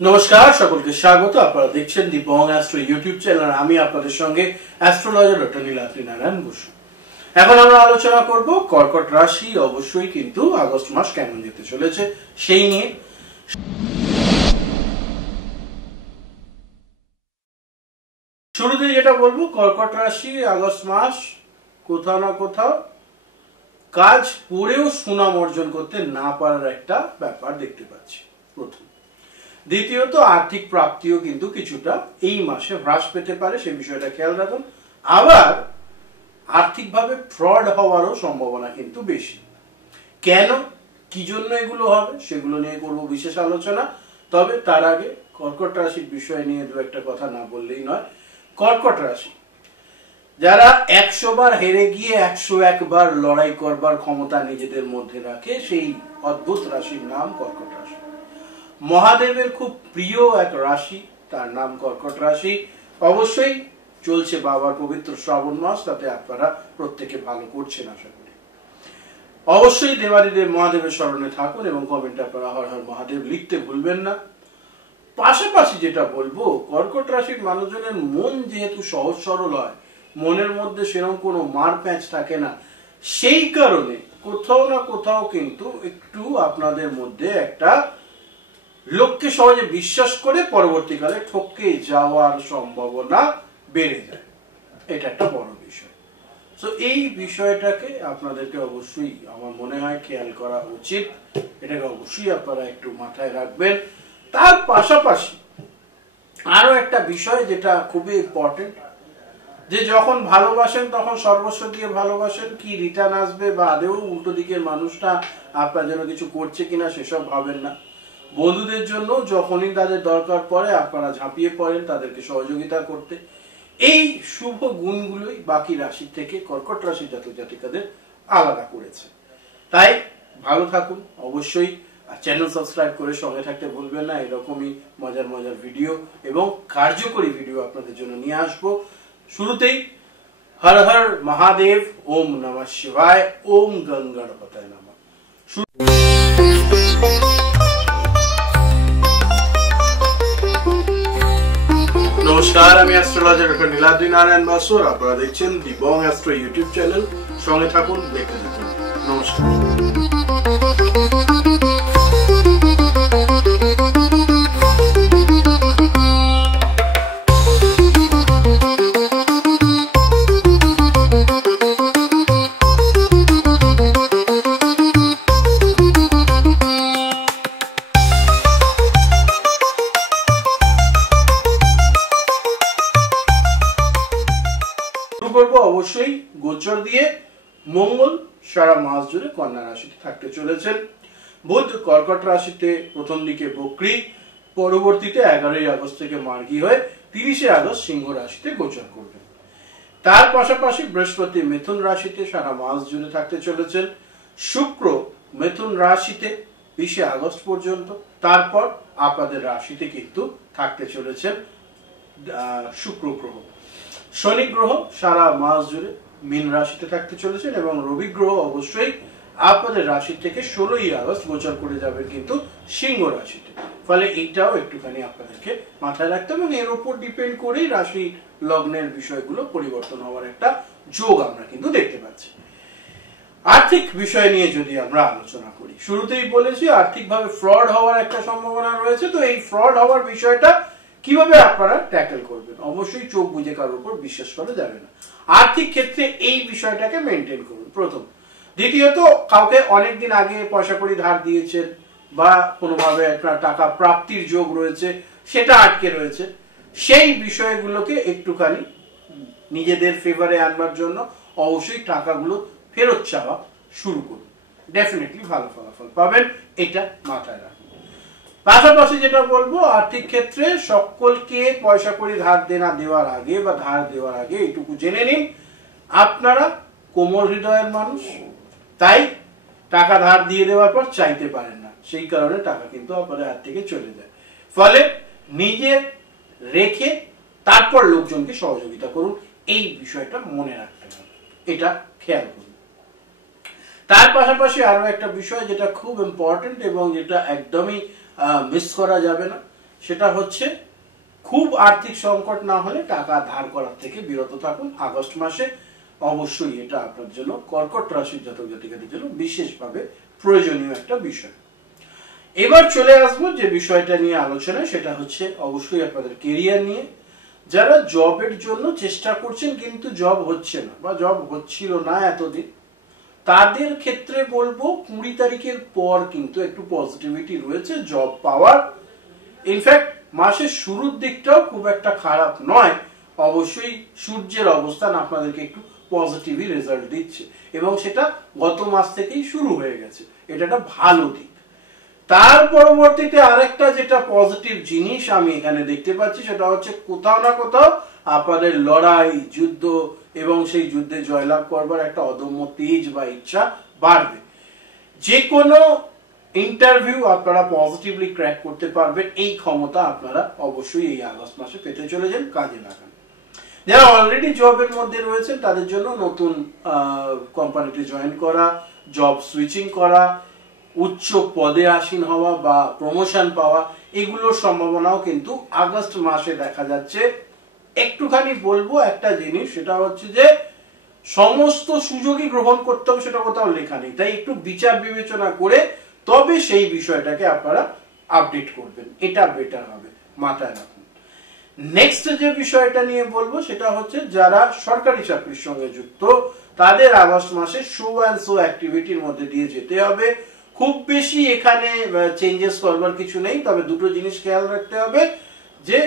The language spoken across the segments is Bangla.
নমস্কার সকলকে স্বাগত। আপনারা দেখছেন দি বং অ্যাস্ট্রো ইউটিউব চ্যানেল। আমি আপনাদের সঙ্গে অ্যাস্ট্রোলজার ডক্টর নীলাদ্রি নারায়ণ বসু। এখন আমরা আলোচনা করব কর্কট রাশি অবশ্যই কিন্তু আগস্ট মাস কেমন যেতে চলেছে সেই নিয়ে। শুরুতে যেটা বলবো, কর্কট রাশি আগস্ট মাস কোথাও না কোথাও কাজ করেও সুনাম অর্জন করতে না পারার একটা ব্যাপার দেখতে পাচ্ছি, প্রথম। দ্বিতীয়ত আর্থিক প্রাপ্তিও কিন্তু কিছুটা এই মাসে হ্রাস পেতে পারে, সেই বিষয়টা খেয়াল রাখুন। আবার আর্থিকভাবে ফ্রড হওয়ারও সম্ভাবনা কিন্তু বেশি। কেন, কি জন্য এগুলো হবে সেগুলো নিয়ে করব বিশেষ আলোচনা। তবে তার আগে কর্কট রাশির বিষয় নিয়ে দু একটা কথা না বললেই নয়। কর্কট রাশি যারা 100 বার হেরে গিয়ে 101 বার লড়াই করবার ক্ষমতা নিজেদের মধ্যে রাখে, সেই অদ্ভুত রাশির নাম কর্কট রাশি। মহাদেবের খুব প্রিয় এক রাশি, তার নাম কর্কট রাশি। অবশ্যই চলছে বাবার পবিত্র শ্রাবণ মাস, তাতে আপনারা প্রত্যেকে ভালো করছেন আশা করি। অবশ্যই দেবাদিদেব মহাদেবের স্মরণে থাকুন এবং কমেন্টে আপনারা হর হর মহাদেব লিখতে ভুলবেন না। পাশাপাশি যেটা বলবো, কর্কট রাশির মানুষজনের মন যেহেতু সহজ সরল হয়, মনের মধ্যে সেরকম কোনো মার প্যাঁচ থাকে না, সেই কারণে কোথাও না কোথাও কিন্তু একটু আপনাদের মধ্যে একটা লোককে সহজে বিশ্বাস করে পরবর্তীকালে ঠকে যাওয়ার সম্ভাবনা বেড়ে যায়। এটা একটা বড় বিষয়। তো এই বিষয়টাকে আপনাদেরকে অবশ্যই আমার মনে হয় খেয়াল করা উচিত। এটাকে অবশ্যই আপনারা একটু মাথায় রাখবেন। তার পাশাপাশি আরো একটা বিষয় যেটা খুবই ইম্পর্টেন্ট, যে যখন ভালোবাসেন তখন সর্বস্ব দিয়ে ভালোবাসেন, কি রিটার্ন আসবে বা আদেও উল্টো দিকের মানুষটা আপনার জন্য কিছু করছে কিনা সেসব ভাবেন না। বন্ধুদের জন্য যখনই তাদের দরকার পড়ে আপনারা ঝাঁপিয়ে পড়েন তাদেরকে সহযোগিতা করতে। এই শুভ গুণগুলোই বাকি রাশি থেকে কর্কট রাশির জাতক জাতিকাদের আলাদা করেছে। তাই ভালো থাকুন অবশ্যই। চ্যানেল সাবস্ক্রাইব করে সঙ্গে থাকতে ভুলবেন না। এরকমই মজার মজার ভিডিও এবং কার্যকরী ভিডিও আপনাদের জন্য নিয়ে আসবো। শুরুতেই হর হর মহাদেব, ওম নমঃ শিবায়, ওম গঙ্গাড়পতায় নমঃ। নমস্কার, আমি অ্যাস্ট্রোলজার ডক্টর নীলাদ্রি নারায়ণ বসু। আপনারা দেখছেন দি বং অ্যাস্ট্রো ইউটিউব চ্যানেল। সঙ্গে থাকুন, দেখতে থাকুন। নমস্কার। অবশ্যই গোচর দিয়ে মঙ্গল সারা মাস জুড়ে কন্যা রাশিতে থাকতে চলেছেন। বুধ কর্কট রাশিতে প্রথম দিকে বক্রী, পরবর্তীতে 11 আগস্ট থেকে মার্গী হয়ে 30 আগস্ট সিংহ রাশিতে গোচর করবেন। তার পাশাপাশি বৃহস্পতি মিথুন রাশিতে সারা মাস জুড়ে থাকতে চলেছেন। শুক্র মিথুন রাশিতে 20 আগস্ট পর্যন্ত। তারপর আপনাদের রাশিতে কিন্তু থাকতে চলেছেন শুক্র গ্রহ। শনি গ্রহ সারা মাস জুড়ে মীন রাশিতে থাকতে চলেছেন এবং রবি গ্রহ অবশ্যই আপনাদের রাশি থেকে 16 আগস্ট গোচর করে যাবেন কিন্তু সিংহ রাশিতে। ফলে এইটাও একটুখানি আপনাদেরকে মাথায় রাখতে হবে এবং এর উপর ডিপেন্ড করেই রাশি লগ্নের বিষয়গুলো পরিবর্তন হওয়ার একটা যোগ আমরা কিন্তু দেখতে পাচ্ছি। আর্থিক বিষয় নিয়ে যদি আমরা আলোচনা করি, শুরুতেই বলেছি আর্থিকভাবে ফ্রড হওয়ার একটা সম্ভাবনা রয়েছে। তো এই ফ্রড হওয়ার বিষয়টা কিভাবে আপনারা ট্যাকেল করবেন? অবশ্যই চোখ বুঝে কারোর উপর বিশ্বাস করা যাবে না। আর্থিক ক্ষেত্রে এই বিষয়টাকে মেনটেন করুন, প্রথম। দ্বিতীয়ত, কাউকে অনেকদিন আগে পয়সা কড়ি ধার দিয়েছেন বা কোনোভাবে একটা টাকা প্রাপ্তির যোগ রয়েছে, সেটা আটকে রয়েছে, সেই বিষয়গুলোকে একটুখানি নিজেদের ফেভারে আনবার জন্য অবশ্যই টাকাগুলো ফেরত চাওয়া শুরু করুন। ডেফিনেটলি ভালো ফলাফল পাবেন, এটা মাথায় রাখুন। পাশাপাশি যেটা বলবো, আর্থিক ক্ষেত্রে সকলকে পয়সা কড়ি ধার দেওয়ার আগে বা ধার দেওয়ার আগে এইটুকু জেনে নিন, আপনারা কোমল হৃদয়ের মানুষ, তাই টাকা ধার দিয়ে দেওয়ার পর চাইতে পারেন না, সেই কারণে টাকা কিন্তু আপনাদের হাত থেকে চলে যায়। ফলে নিজে রেখে তারপর লোকজনকে সহযোগিতা করুন, এই বিষয়টা মনে রাখতে হবে, এটা খেয়াল করুন। তার পাশাপাশি আরো একটা বিষয় যেটা খুব ইম্পর্টেন্ট এবং যেটা একদমই মিস করা যাবে না, সেটা হচ্ছে খুব আর্থিক সংকট না হলে টাকা ধার করার থেকে বিরত থাকুন আগস্ট মাসে। অবশ্যই এটা আপনার জন্য কর্কট রাশির জাতক জাতিকাদের জন্য বিশেষভাবে প্রয়োজনীয় একটা বিষয়। এবার চলে আসবো যে বিষয়টা নিয়ে আলোচনা, সেটা হচ্ছে অবশ্যই আপনাদের কেরিয়ার নিয়ে। যারা জবের জন্য চেষ্টা করছেন কিন্তু জব হচ্ছে না বা জব হচ্ছিল না এতদিন, তাদের ক্ষেত্রে বলবো 20 তারিখের পর কিন্তু একটু পজিটিভিটি রয়েছে জব পাওয়ার। ইনফ্যাক্ট মাসের শুরুর দিকটাও খুব একটা খারাপ নয়। অবশ্যই সূর্যের অবস্থান আপনাদেরকে একটু পজিটিভই রেজাল্ট দিচ্ছে এবং সেটা গত মাস থেকেই শুরু হয়ে গেছে, এটা একটা ভালো দিক। তার পরবর্তীতে আরেকটা যেটা পজিটিভ জিনিস আমি এখানে দেখতে পাচ্ছি সেটা হচ্ছে কোথাও না কোথাও আপনাদের লড়াই, যুদ্ধ এবং সেই যুদ্ধে জয়লাভ করবার একটা অদম্য তেজ বা ইচ্ছা বাড়বে। যে কোনো ইন্টারভিউ আপনারা পজিটিভলি ক্র্যাক করতে পারবেন, এই ক্ষমতা আপনারা অবশ্যই এই আগস্ট মাসে পেতে চলেছেন, কাজে লাগান। যারা অলরেডি জবের মধ্যে রয়েছেন তাদের জন্য নতুন কোম্পানিতে জয়েন করা, জব সুইচিং করা, উচ্চ পদে আসীন হওয়া বা প্রমোশন পাওয়া, এগুলোর সম্ভাবনাও কিন্তু আগস্ট মাসে দেখা যাচ্ছে। একটুখানি বলবো একটা জিনিস, সেটা হচ্ছে যে সমস্ত সুযোগই গ্রহণ করতে হবে সেটা কোথাও লেখা নেই, তাই একটু বিচার বিবেচনা করে তবে সেই বিষয়টাকে আপনারা আপডেট করবেন, এটা বেটার হবে, মাথায় রাখুন। নেক্সট যে বিষয়টা নিয়ে বলবো সেটা হচ্ছে যারা সরকারি চাকরির সঙ্গে যুক্ত তাদের আগস্ট মাসে শো অ্যান্ড শো অ্যাক্টিভিটির মধ্যে দিয়ে যেতে হবে। খুব বেশি এখানে চেঞ্জেস করবার কিছু নেই, তবে দুটো জিনিস খেয়াল রাখতে হবে যে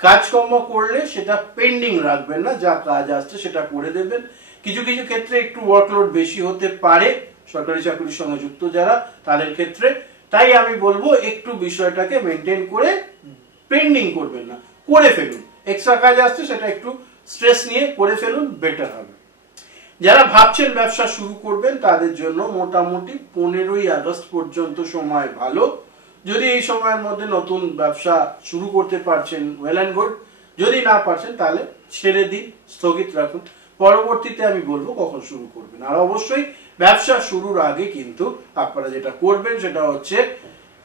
কাজকর্ম করলে সেটা পেন্ডিং রাখবেন না, যা কাজ আসছে সেটা করে দেবেন। কিছু কিছু ক্ষেত্রে একটু ওয়ার্কলোড বেশি হতে পারে সরকারি চাকরির সঙ্গে যুক্ত যারা তাদের ক্ষেত্রে, তাই আমি বলবো একটু বিষয়টাকে মেনটেন করে পেন্ডিং করবেন না, করে ফেলুন। এক্সট্রা কাজ আসছে সেটা একটু স্ট্রেস নিয়ে করে ফেলুন, বেটার হবে। যারা ভাবছেন ব্যবসা শুরু করবেন তাদের জন্য মোটামুটি 15ই আগস্ট পর্যন্ত সময় ভালো। যদি এই সময়ের মধ্যে নতুন ব্যবসা শুরু করতে পারছেন ওয়েল অ্যান্ড গুড, যদি না পারছেন তাহলে ছেড়ে দিন, স্থগিত রাখুন, পরবর্তীতে আমি বলবো কখন শুরু করবেন। আর অবশ্যই ব্যবসা শুরুর আগে কিন্তু আপনারা যেটা করবেন সেটা হচ্ছে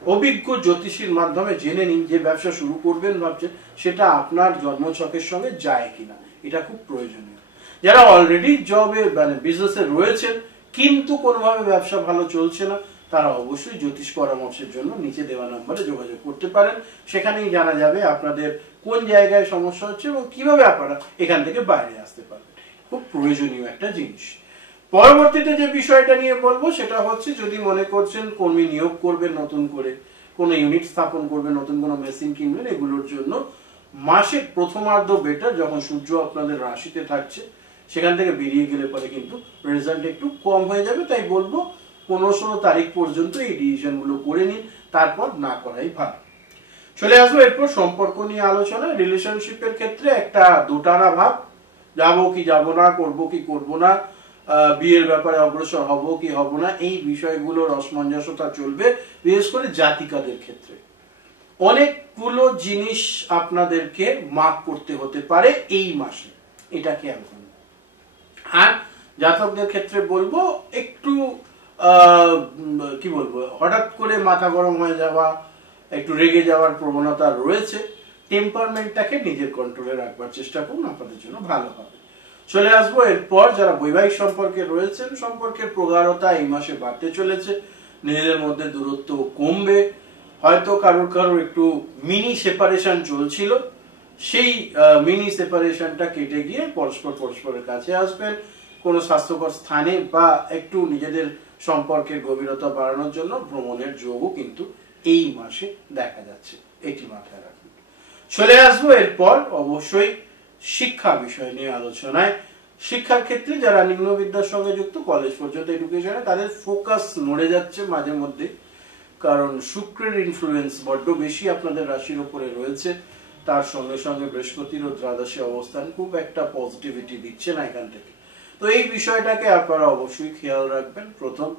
অভিজ্ঞ জ্যোতিষীর মাধ্যমে জেনে নিন যে ব্যবসা শুরু করবেন ভাবছেন সেটা আপনার জন্মছকের সঙ্গে যায় কিনা, এটা খুব প্রয়োজনীয়। যারা অলরেডি জবে মানে বিজনেসে রয়েছেন কিন্তু কোনোভাবে ব্যবসা ভালো চলছে না, তারা অবশ্যই জ্যোতিষ পরামর্শের জন্য নিচে দেওয়া নম্বরে যোগাযোগ করতে পারেন। সেখানেই জানা যাবে আপনাদের কোন জায়গায় সমস্যা হচ্ছে এবং কিভাবে আপনারা এখান থেকে বাইরে আসতে পারবেন। খুব প্রয়োজনীয় একটা জিনিস। পরবর্তীতে যে বিষয়টা নিয়ে বলবো সেটা হচ্ছে যদি মনে করছেন কর্মী নিয়োগ করবেন, নতুন করে কোনো ইউনিট স্থাপন করবেন, নতুন কোনো মেশিন কিনবেন, এগুলোর জন্য মাসের প্রথমার্ধ বেটার, যখন সূর্য আপনাদের রাশিতে থাকছে সেখান থেকে বেরিয়ে গেলে পরে কিন্তু রেজাল্ট একটু কম হয়ে যাবে। তাই বলবো 15-16 তারিখ পর্যন্ত এই ডিসিশন গুলো করে নিন, তারপর না করাই ভালো। চলে আসবো এরপর সম্পর্ক নিয়ে আলোচনা। রিলেশনশিপের ক্ষেত্রে একটা দোটানা ভাব, যাবো কি যাব না, করবো কি করবো না, বিয়ের ব্যাপারে অগ্রসর হব কি হব না, এই বিষয়গুলোর অসামঞ্জস্যতা চলবে, বিশেষ করে জাতিকাদের ক্ষেত্রে। অনেকগুলো জিনিস আপনাদেরকে মার্ক করতে হতে পারে এই মাসে, এটা খেয়াল করুন। আর জাতকদের ক্ষেত্রে বলবো একটু কি বলবো, হঠাৎ করে মাথা গরম হয়ে যাওয়া, একটু রেগে যাওয়ার প্রবণতা রয়েছে। টেম্পারমেন্টটাকে নিজের কন্ট্রোলে রাখবার চেষ্টা করুন, আপনাদের জন্য ভালো হবে। চলে আসবো এরপর যারা বৈবাহিক সম্পর্কে রয়েছেন, সম্পর্কের প্রগাঢ়তা এই মাসে বাড়তে চলেছে, নিজেদের মধ্যে দূরত্ব কমবে। হয়তো কারোর কারোর একটু মিনি সেপারেশন চলছিল, সেই মিনি সেপারেশনটা কেটে গিয়ে পরস্পরের কাছে আসবেন। কোনো স্বাস্থ্যকর স্থানে বা একটু নিজেদের সম্পর্কের গভীরতা বাড়ানোর জন্য ভ্রমণের যোগও কিন্তু এই মাসে দেখা যাচ্ছে, এটি মাথায় রাখুন। চলে আসবো এরপর অবশ্যই শিক্ষা বিষয় নিয়ে আলোচনায়। শিক্ষার ক্ষেত্রে যারা নিম্ন বিদ্যার সঙ্গে যুক্ত, কলেজ পর্যন্ত এডুকেশনে, তাদের ফোকাস নড়ে যাচ্ছে মাঝে মধ্যে, কারণ শুক্রের ইনফ্লুয়েন্স বড্ড বেশি আপনাদের রাশির উপরে রয়েছে। তার সঙ্গে সঙ্গে বৃহস্পতিরও দ্বাদশে অবস্থান খুব একটা পজিটিভিটি দিচ্ছে না এখান থেকে। তো এই বিষয়টাকে আপনারা অবশ্যই খেয়াল রাখবেন, প্রথম।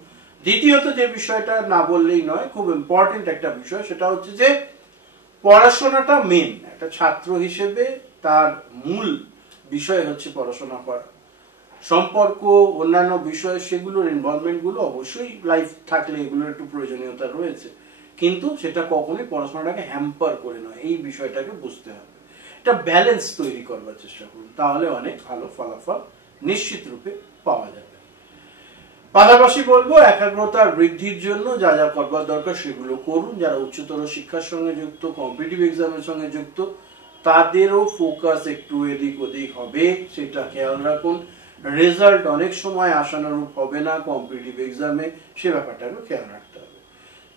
দ্বিতীয়ত যে বিষয়টা না বললেই নয়, খুব ইম্পর্টেন্ট একটা বিষয়, সেটা হচ্ছে যে পড়াশোনাটা মেন। একটা ছাত্র হিসেবে তার মূল বিষয় হচ্ছে পড়াশোনা করা। সম্পর্ক, অন্যান্য বিষয়, সেগুলোর ইনভলভমেন্ট গুলো অবশ্যই লাইফ থাকলে এগুলোর একটু প্রয়োজনীয়তা রয়েছে, কিন্তু সেটা কখনোই পড়াশোনাটাকে হ্যাম্পার করে নয়, এই বিষয়টাকে বুঝতে হবে। একটা ব্যালেন্স তৈরি করবার চেষ্টা করুন, তাহলে অনেক ভালো ফলাফল নিশ্চিত রূপে পাওয়া যাবে। পাশাপাশি বলবো একাগ্রতা বৃদ্ধির জন্য যা যা করবার দরকার সেগুলো করুন। যারা উচ্চতর শিক্ষার সঙ্গে যুক্ত, কম্পিটিটিভ এক্সামের সঙ্গে যুক্ত, তাদেরও ফোকাস একটু এদিক ওদিক হবে, সেটা খেয়াল রাখুন। রেজাল্ট অনেক সময় আশানুরূপ হবে না কম্পিটিটিভ এক্সামে, সে ব্যাপারটাকে খেয়াল রাখতে হবে।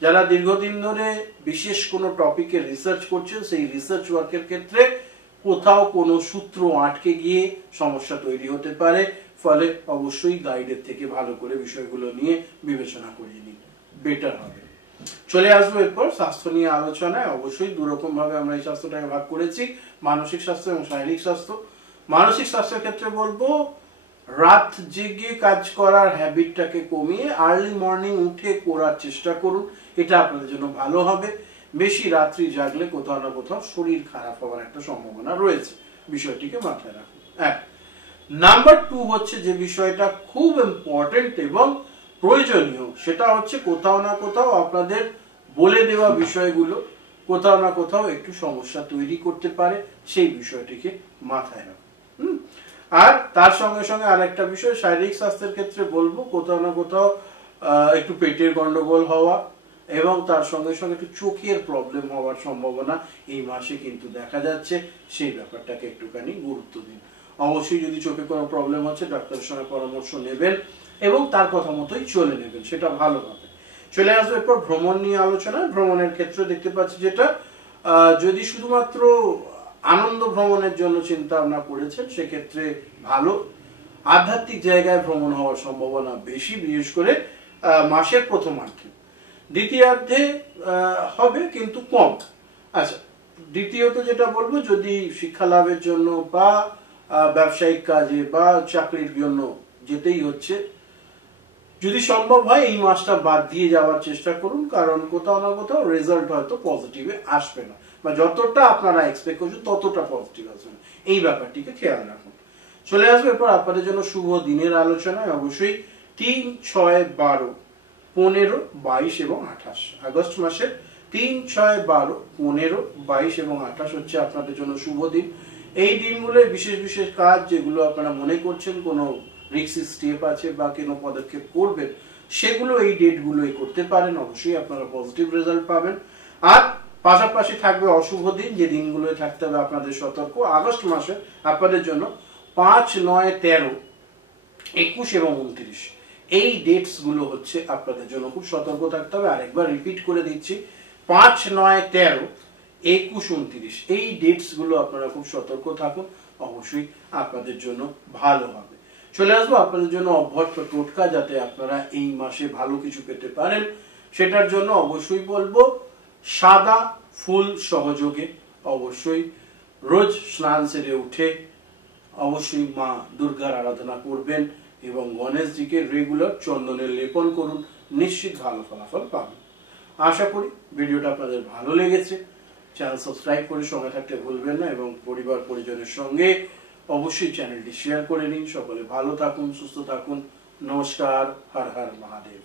যারা দীর্ঘদিন ধরে বিশেষ কোনো টপিকে রিসার্চ করছেন, সেই রিসার্চ ওয়ার্কের ক্ষেত্রে কোথাও কোনো সূত্র আটকে গিয়ে সমস্যা তৈরি হতে পারে, ফলে অবশ্যই গাইডের থেকে ভালো করে বিষয়গুলো নিয়ে বিবেচনা করিয়ে নিন, বেটার হবে। চলে আসবো এরপর স্বাস্থ্য নিয়ে আলোচনায়। অবশ্যই দুরকম ভাবে আমরা এই স্বাস্থ্যটাকে ভাগ করেছি, মানসিক স্বাস্থ্য এবং শারীরিক স্বাস্থ্য। মানসিক স্বাস্থ্যের ক্ষেত্রে বলবো রাত জেগে কাজ করার হ্যাবিটটাকে কমিয়ে আর্লি মর্নিং উঠে করার চেষ্টা করুন, এটা আপনাদের জন্য ভালো হবে। বেশি রাত্রি জাগলে কোথাও না কোথাও শরীর খারাপ হওয়ার একটা সম্ভাবনা রয়েছে, বিষয়টিকে মাথায় রাখুন। নাম্বার 2 হচ্ছে যে বিষয়টা খুব ইম্পর্টেন্ট এবং প্রয়োজনীয়, সেটা হচ্ছে কোথাও না কোথাও আপনাদের বলে দেওয়া বিষয়গুলো কোথাও না কোথাও একটু সমস্যা তৈরি করতে পারে, সেই বিষয়টিকে মাথায় রাখুন। আর তার সঙ্গে সঙ্গে আরেকটা বিষয় শারীরিক স্বাস্থ্যের ক্ষেত্রে বলবো কোথাও না কোথাও একটু পেটের গন্ডগোল হওয়া এবং তার সঙ্গে সঙ্গে একটু চোখের প্রবলেম হওয়ার সম্ভাবনা এই মাসে কিন্তু দেখা যাচ্ছে, সেই ব্যাপারটাকে একটুখানি গুরুত্ব দিন। অবশ্যই যদি চোখে কোনো প্রবলেম হচ্ছে ডাক্তারের সঙ্গে পরামর্শ নেবেন এবং তার কথা মতোই চলে নেবেন, সেটা ভালো হবে। চলে আসবো এরপর ভ্রমণ নিয়ে আলোচনা। ভ্রমণের ক্ষেত্রে দেখতে পাচ্ছি যেটা যদি শুধুমাত্র আনন্দ ভ্রমণের জন্য চিন্তা ভাবনা করেছেন সেক্ষেত্রে ভালো। আধ্যাত্মিক জায়গায় ভ্রমণ হওয়ার সম্ভাবনা বেশি, বিশেষ করে মাসের প্রথমার্ধে। দ্বিতীয়ার্ধে হবে কিন্তু কম। আচ্ছা, দ্বিতীয়ত যেটা বলবো, যদি শিক্ষা লাভের জন্য বা ব্যবসায়িক কাজে বা চাকরির জন্য যেতেই হচ্ছে, যদি সম্ভব হয় এই মাসটা বাদ দিয়ে যাওয়ার চেষ্টা করুন, কারণ কোথাও না কোথাও রেজাল্ট হয়তো পজিটিভে আসবে না, বা যতটা আপনারা এক্সপেক্ট করছেন ততটা পজিটিভ আসবে না, এই ব্যাপারটিকে খেয়াল রাখুন। চলে আসবে এরপর আপনাদের জন্য শুভ দিনের আলোচনায়। অবশ্যই 3, 6, 12, 15, 22 এবং 28 আগস্ট মাসের 3, 6, 12, 15, 22 এবং 28 হচ্ছে আপনাদের জন্য শুভ দিন। এই দিনগুলোয় বিশেষ বিশেষ কাজ যেগুলো আপনারা মনে করছেন কোনো রিস্কি স্টেপ আছে বা কোনো পদক্ষেপ করবেন, সেগুলো এই ডেটগুলোই করতে পারেন, অবশ্যই আপনারা পজিটিভ রেজাল্ট পাবেন। আর পাশাপাশি থাকবে অশুভ দিন, যে দিনগুলোয় থাকতে হবে আপনাদের সতর্ক। আগস্ট মাসে আপনাদের জন্য 5, 9, 13, 21 এবং 29 এই ডেটস গুলো হচ্ছে আপনাদের জন্য খুব সতর্ক থাকতে হবে। আরেকবার রিপিট করে দিচ্ছি, 5, 9, 13, 21, 29 এই ডেটস গুলো আপনারা খুব সতর্ক থাকুন, অবশ্যই আপনাদের জন্য ভালো হবে। চলে আসবো আপনাদের জন্য অভ্যর্থ টোটকা, যাতে আপনারা এই মাসে ভালো কিছু পেতে পারেন। সেটার জন্য অবশ্যই বলবো সাদা ফুল সহযোগে অবশ্যই রোজ স্নান সেরে উঠে অবশ্যই মা দুর্গার আরাধনা করবেন এবং গণেশজিকে রেগুলার চন্দনের লেপন করুন, নিশ্চিত ভালো ফলাফল পাবেন। আশা করি ভিডিওটা আপনাদের ভালো লেগেছে। চ্যানেল সাবস্ক্রাইব করে সঙ্গে থাকতে ভুলবেন না এবং পরিবার পরিজনের সঙ্গে অবশ্যই চ্যানেলটি শেয়ার করে নিন। সকলে ভালো থাকুন, সুস্থ থাকুন। নমস্কার, হর হর মহাদেব।